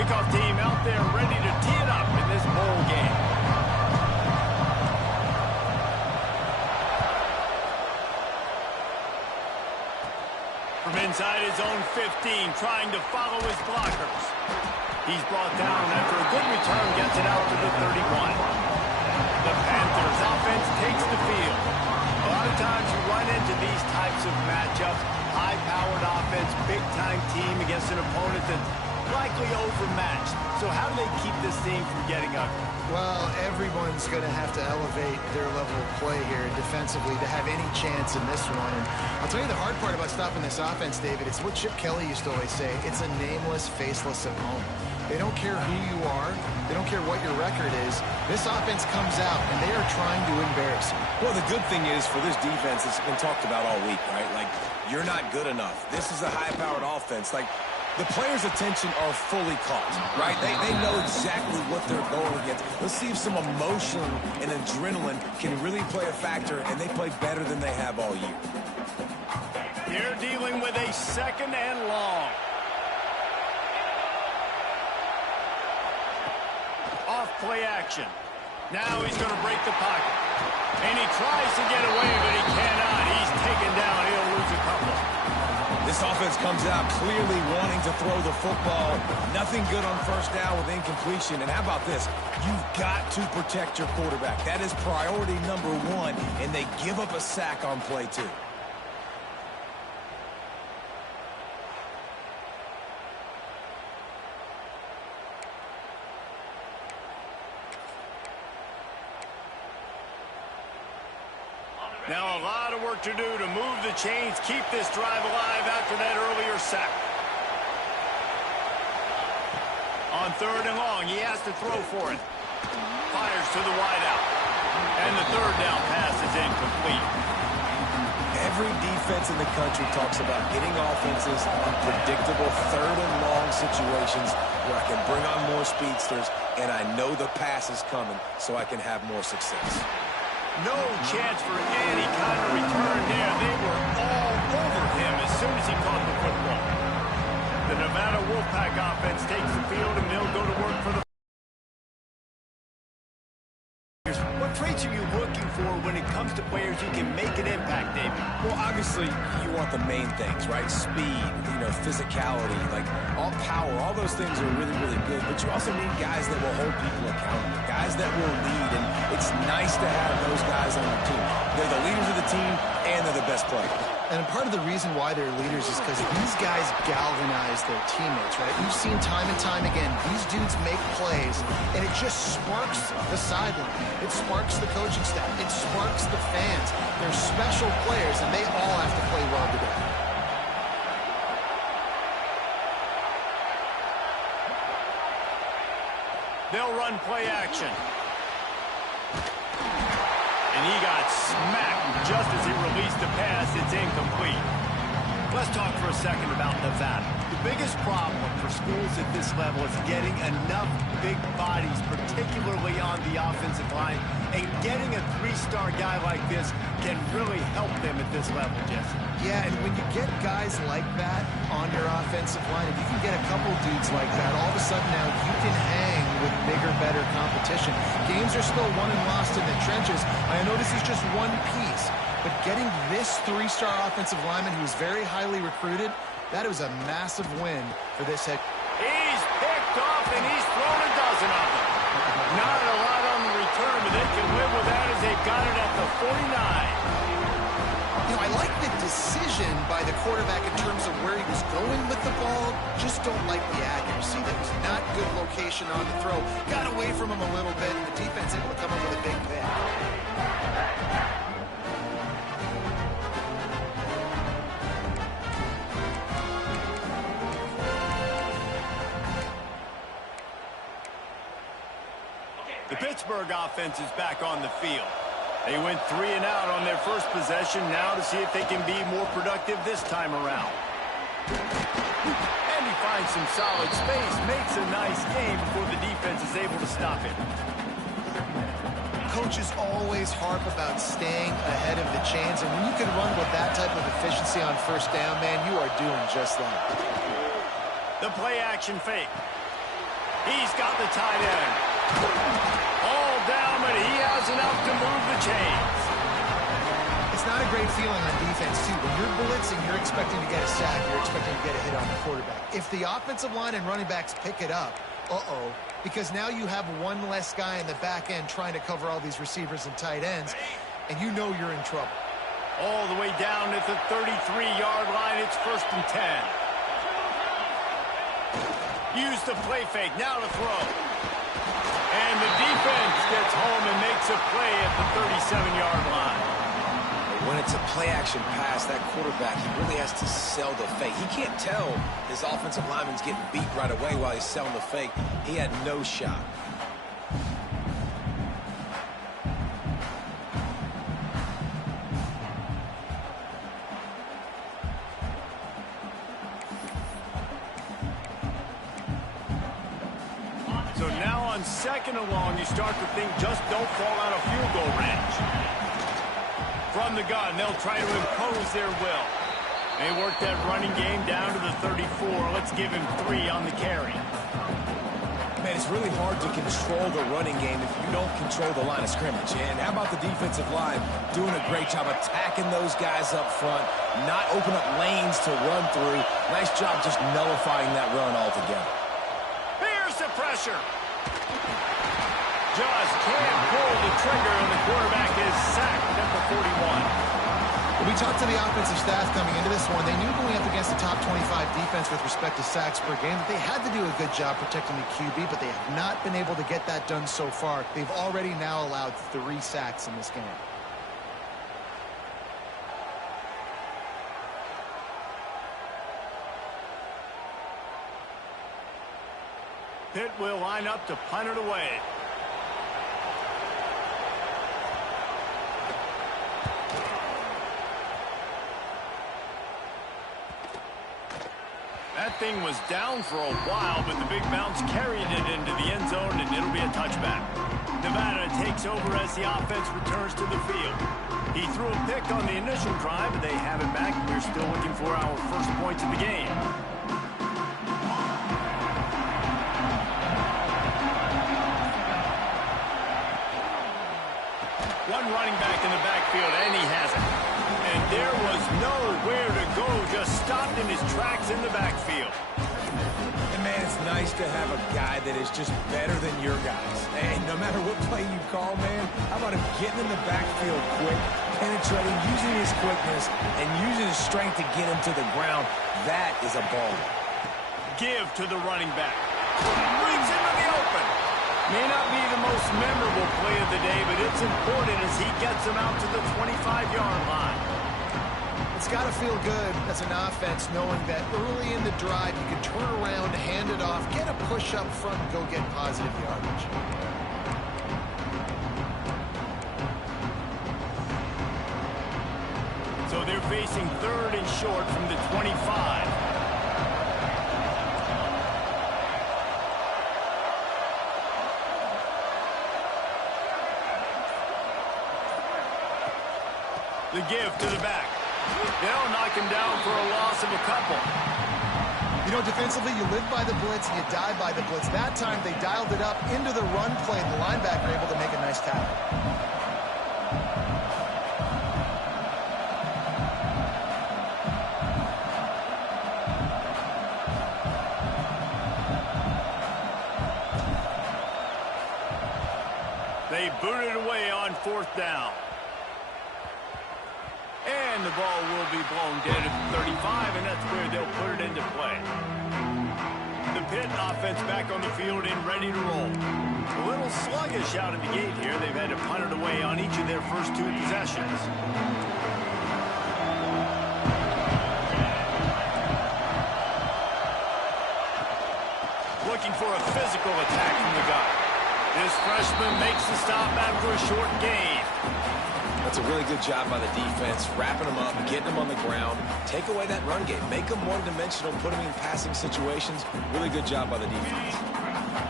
Kickoff team out there ready to tee it up in this bowl game. From inside his own 15, trying to follow his blockers. He's brought down after a good return, gets it out to the 31. The Panthers offense takes the field. A lot of times you run into these types of matchups. High-powered offense, big-time team against an opponent that's likely overmatched. So how do they keep this team from getting ugly? Well, everyone's going to have to elevate their level of play here defensively to have any chance in this one. And I'll tell you the hard part about stopping this offense, David, it's what Chip Kelly used to always say. It's a nameless, faceless opponent. They don't care who you are. They don't care what your record is. This offense comes out, and they are trying to embarrass you. Well, the good thing is for this defense, it's been talked about all week, right? Like, you're not good enough. This is a high-powered offense. Like, the players' attention are fully caught, right? They know exactly what they're going against. Let's see if some emotion and adrenaline can really play a factor, and they play better than they have all year. They're dealing with a 2nd and long. Off play action. Now he's going to break the pocket. And he tries to get away, but he cannot. He's taken down. He'll lose a couple. This offense comes out clearly wanting to throw the football. Nothing good on first down with incompletion. And how about this? You've got to protect your quarterback. That is priority number 1, and they give up a sack on play 2. Now a lot of work to do to move the chains, keep this drive alive after that earlier sack. On 3rd and long, he has to throw for it. Fires to the wideout. And the 3rd down pass is incomplete. Every defense in the country talks about getting offenses in predictable 3rd and long situations where I can bring on more speedsters and I know the pass is coming so I can have more success. No chance for any kind of return there. They were all over him as soon as he caught the football. The Nevada Wolfpack offense takes the field, and they'll go to work for the... What traits are you looking for when it comes to players who can make an impact, David? Well, obviously, you want the main things, right? Speed, physicality, like all power, all those things are really, really good. But you also need guys that will hold people accountable, guys that will lead. And it's nice to have those guys on your team. They're the leaders of the team, and they're the best players. And part of the reason why they're leaders is because these guys galvanize their teammates, right? You've seen time and time again, these dudes make plays, and it just sparks the sideline. It sparks the coaching staff. It sparks the fans. They're special players, and they all have to play well together. They'll run play action. And he got smacked just as he released the pass. It's incomplete. Let's talk for a second about Nevada. The biggest problem for schools at this level is getting enough big bodies, particularly on the offensive line. And getting a 3-star guy like this can really help them at this level, Jesse. Yeah, and when you get guys like that on your offensive line, if you can get a couple dudes like that, all of a sudden now you can hang with bigger, better competition. Games are still won and lost in the trenches. I know this is just one piece, but getting this 3-star offensive lineman who is very highly recruited, that was a massive win for this head. He's picked off, and he's thrown a dozen of them. Not a lot on the return, but they can live with that as they've got it at the 49. I like the decision by the quarterback in terms of where he was going with the ball. Just don't like the accuracy. That was not good location on the throw. Got away from him a little bit, and the defense able to come up with a big pick. The Pittsburgh offense is back on the field. They went 3 and out on their first possession, now to see if they can be more productive this time around. And he finds some solid space, makes a nice game before the defense is able to stop it. Coaches always harp about staying ahead of the chains, and when you can run with that type of efficiency on first down, man, you are doing just that. The play action fake. He's got the tight end. All down, but he has enough to move the chains. It's not a great feeling on defense, too. When you're blitzing, you're expecting to get a sack. You're expecting to get a hit on the quarterback. If the offensive line and running backs pick it up, because now you have one less guy in the back end trying to cover all these receivers and tight ends, and you know you're in trouble. All the way down at the 33-yard line. It's 1st and 10. Use the play fake. Now to throw. And the defense gets home and makes a play at the 37-yard line. When it's a play-action pass, that quarterback, he really has to sell the fake. He can't tell his offensive lineman's getting beat right away while he's selling the fake. He had no shot. So now on 2nd and long, you start to think just don't fall out of field goal range. From the gun, they'll try to impose their will. They work that running game down to the 34. Let's give him 3 on the carry. Man, it's really hard to control the running game if you don't control the line of scrimmage. And how about the defensive line doing a great job attacking those guys up front, not open up lanes to run through. Nice job just nullifying that run altogether. Here's the pressure. Just can't pull the trigger, and the quarterback is sacked at the 41. We talked to the offensive staff coming into this one. They knew going up against the top 25 defense with respect to sacks per game that they had to do a good job protecting the QB, but they have not been able to get that done so far. They've already now allowed 3 sacks in this game. Pitt will line up to punt it away. That thing was down for a while, but the big bounce carried it into the end zone, and it'll be a touchback. Nevada takes over as the offense returns to the field. He threw a pick on the initial drive, but they have it back. We're still looking for our first points of the game. One running back in the backfield, and he has it. And there was nowhere to go, just stopped in his tracks in the backfield. And man, it's nice to have a guy that is just better than your guys. And no matter what play you call, man, how about him getting in the backfield quick, penetrating, using his quickness, and using his strength to get him to the ground? That is a ball. Give to the running back. Brings him to the open. May not be the most memorable play of the day, but it's important as he gets him out to the 25-yard line. It's got to feel good as an offense knowing that early in the drive you can turn around, hand it off, get a push up front, and go get positive yardage. So they're facing 3rd and short from the 25. The give to the back. They'll knock him down for a loss of a couple. You know, defensively, you live by the blitz and you die by the blitz. That time, they dialed it up into the run play, and the linebacker able to make a nice tackle. They booted away on 4th down. And the ball will be blown dead at the 35, and that's where they'll put it into play. The Pitt offense back on the field and ready to roll. A little sluggish out of the gate here. They've had to punt it away on each of their first 2 possessions. Looking for a physical attack from the guy. This freshman makes the stop after a short gain. That's a really good job by the defense, wrapping them up, getting them on the ground. Take away that run game. Make them one-dimensional, put them in passing situations. Really good job by the defense.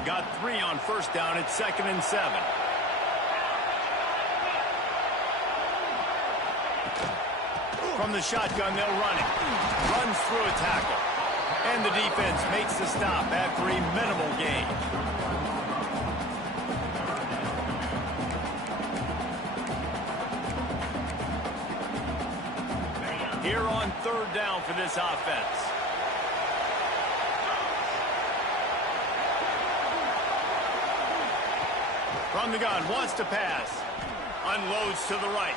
Got 3 on 1st down. It's 2nd and 7. From the shotgun, they'll run it. Runs through a tackle. And the defense makes the stop after a minimal gain. Here on third down for this offense. From the gun, wants to pass. Unloads to the right.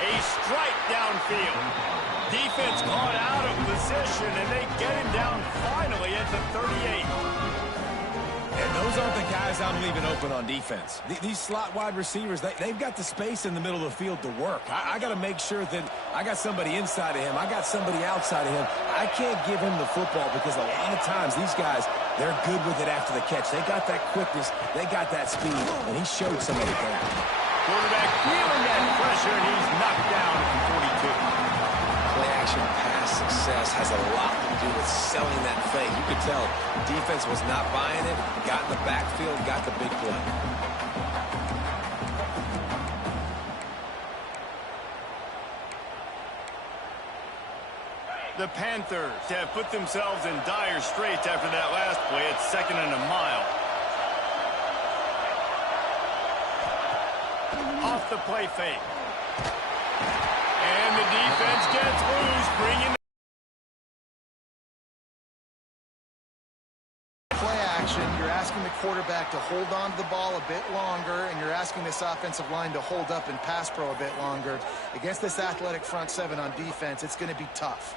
A strike downfield. Defense caught out of position, and they get him down finally at the 38. And those aren't the guys I'm leaving open on defense. These slot wide receivers, they've got the space in the middle of the field to work. I got to make sure that I got somebody inside of him. I got somebody outside of him. I can't give him the football because a lot of times these guys, they're good with it after the catch. They got that quickness. They got that speed, and he showed some of it there. Quarterback feeling that pressure, and he's knocked down at the 42. Play-action pass success has a lot to do with selling that fake. You could tell defense was not buying it, got in the backfield, got the big play. The Panthers have put themselves in dire straits after that last play. It's 2nd and a mile. Off the play fake. And the defense gets loose, bringing play action. You're asking the quarterback to hold on to the ball a bit longer, and you're asking this offensive line to hold up and pass pro a bit longer. Against this athletic front seven on defense, it's going to be tough.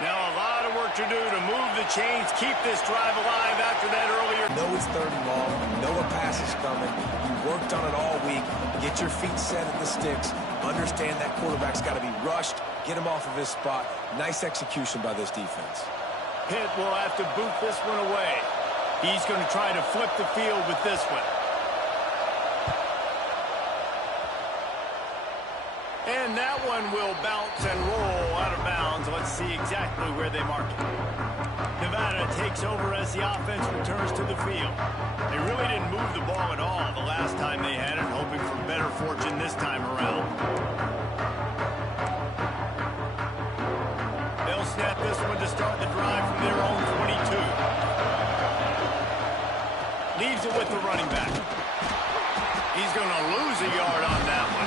now a lot of work to do to move the chains, keep this drive alive after that earlier. You know it's 3rd and long. You know a pass is coming. You worked on it all week. Get your feet set at the sticks. Understand that quarterback's got to be rushed. Get him off of his spot. Nice execution by this defense. Pitt will have to boot this one away. He's going to try to flip the field with this one. And that one will bounce and roll out of bounds. Let's see exactly where they mark it. Nevada takes over as the offense returns to the field. They really didn't move the ball at all the last time they had it, hoping for better fortune this time around. They'll snap this one to start the drive from their own 22. Leaves it with the running back. He's going to lose a yard on that one.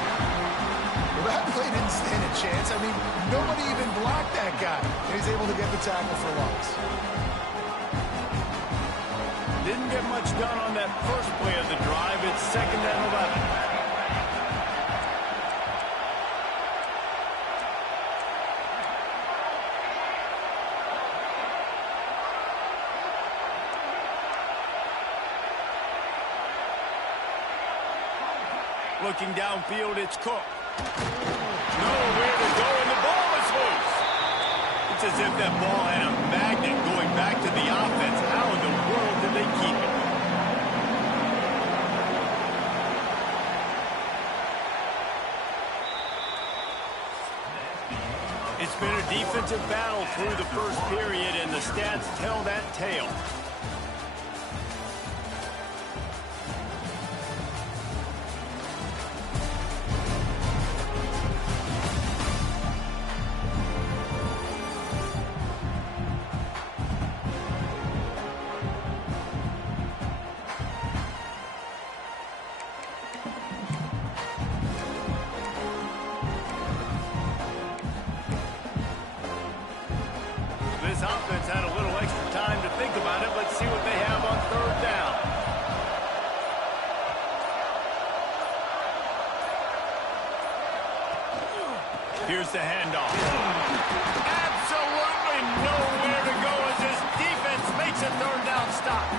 That play didn't stand a chance. I mean, nobody even blocked that guy. And he's able to get the tackle for loss. Didn't get much done on that first play of the drive. It's 2nd and 11. Looking downfield, it's Cook. Nowhere to go, and the ball is loose. It's as if that ball had a magnet going back to the offense. How in the world did they keep it? It's been a defensive battle through the first period, and the stats tell that tale. This offense had a little extra time to think about it. Let's see what they have on 3rd down. Here's the handoff. Absolutely nowhere to go as this defense makes a 3rd down stop.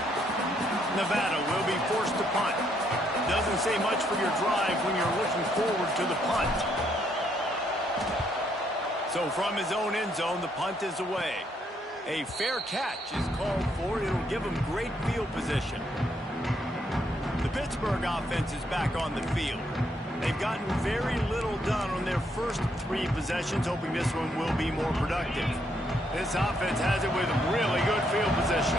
Nevada will be forced to punt. Doesn't say much for your drive when you're looking forward to the punt. So from his own end zone, the punt is away. A fair catch is called for. It'll give him great field position. The Pittsburgh offense is back on the field. They've gotten very little done on their first 3 possessions, hoping this one will be more productive. This offense has it with really good field position.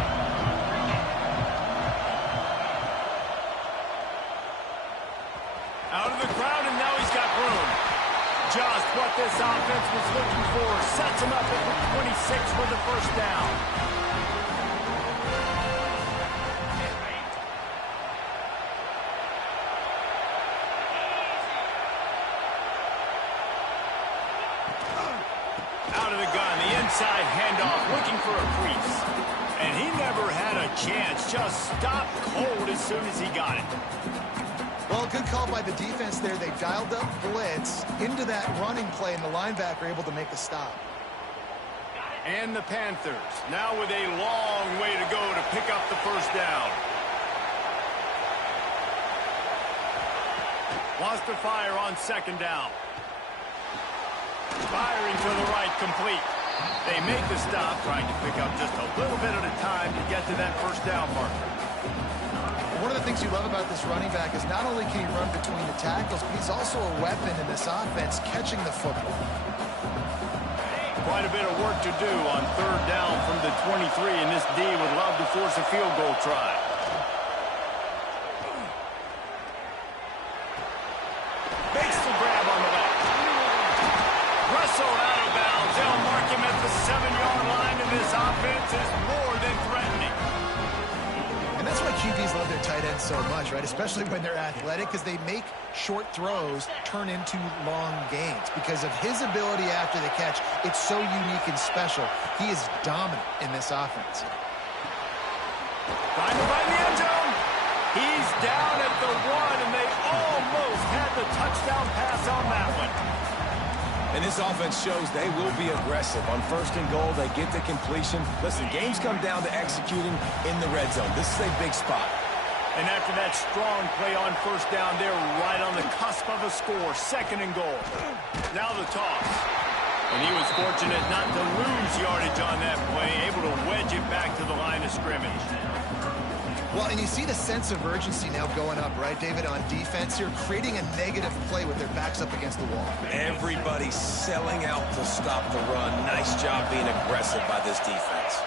Out of the crowd, and now he's got room. just what this offense was looking for. Sets him up at the 26 for the first down. Out of the gun, the inside handoff, looking for a crease. And he never had a chance, just stopped cold as soon as he got it. Well, good call by the defense there. They dialed up blitz into that running play, and the linebacker able to make the stop. And the Panthers, now with a long way to go to pick up the first down. Wants to fire on second down. Firing to the right, complete. They make the stop, trying to pick up just a little bit at a time to get to that first down marker. One of the things you love about this running back is not only can he run between the tackles, but he's also a weapon in this offense catching the football. Quite a bit of work to do on third down from the 23, and this D would love to force a field goal try. Makes the grab on the left. Wrestled out of bounds. They'll mark him at the 7-yard line, and this offense is more than threatening. And that's why QBs love their tight ends so much, right? Especially when they're athletic, because they make short throws turn into long gains. Because of his ability after the catch, it's so unique and special. He is dominant in this offense. Trying to find the end zone. He's down at the 1, and they almost had the touchdown pass on that one. And this offense shows they will be aggressive. On first and goal, they get the completion. Listen, games come down to executing in the red zone. This is a big spot. And after that strong play on first down, they're right on the cusp of a score. Second and goal. Now the toss. And he was fortunate not to lose yardage on that play, able to wedge it back to the line of scrimmage. Well, and you see the sense of urgency now going up, right, David, on defense here, creating a negative play with their backs up against the wall. Everybody's selling out to stop the run. Nice job being aggressive by this defense.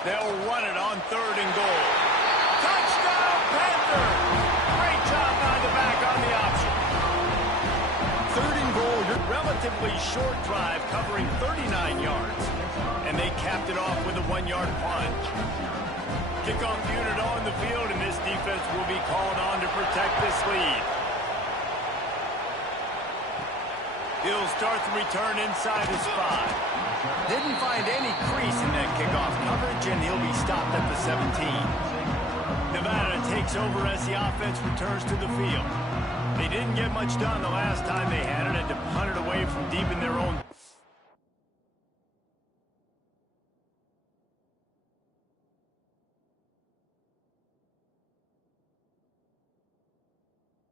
They'll run it on third and goal. Touchdown, Panthers! Great job by the back on the option. Third and goal, your relatively short drive covering 39 yards. And they capped it off with a 1-yard plunge. Kickoff unit on the field, and this defense will be called on to protect this lead. He'll start the return inside his 5. Didn't find any crease in that kickoff coverage, and he'll be stopped at the 17. Nevada takes over as the offense returns to the field. They didn't get much done the last time they had it, and to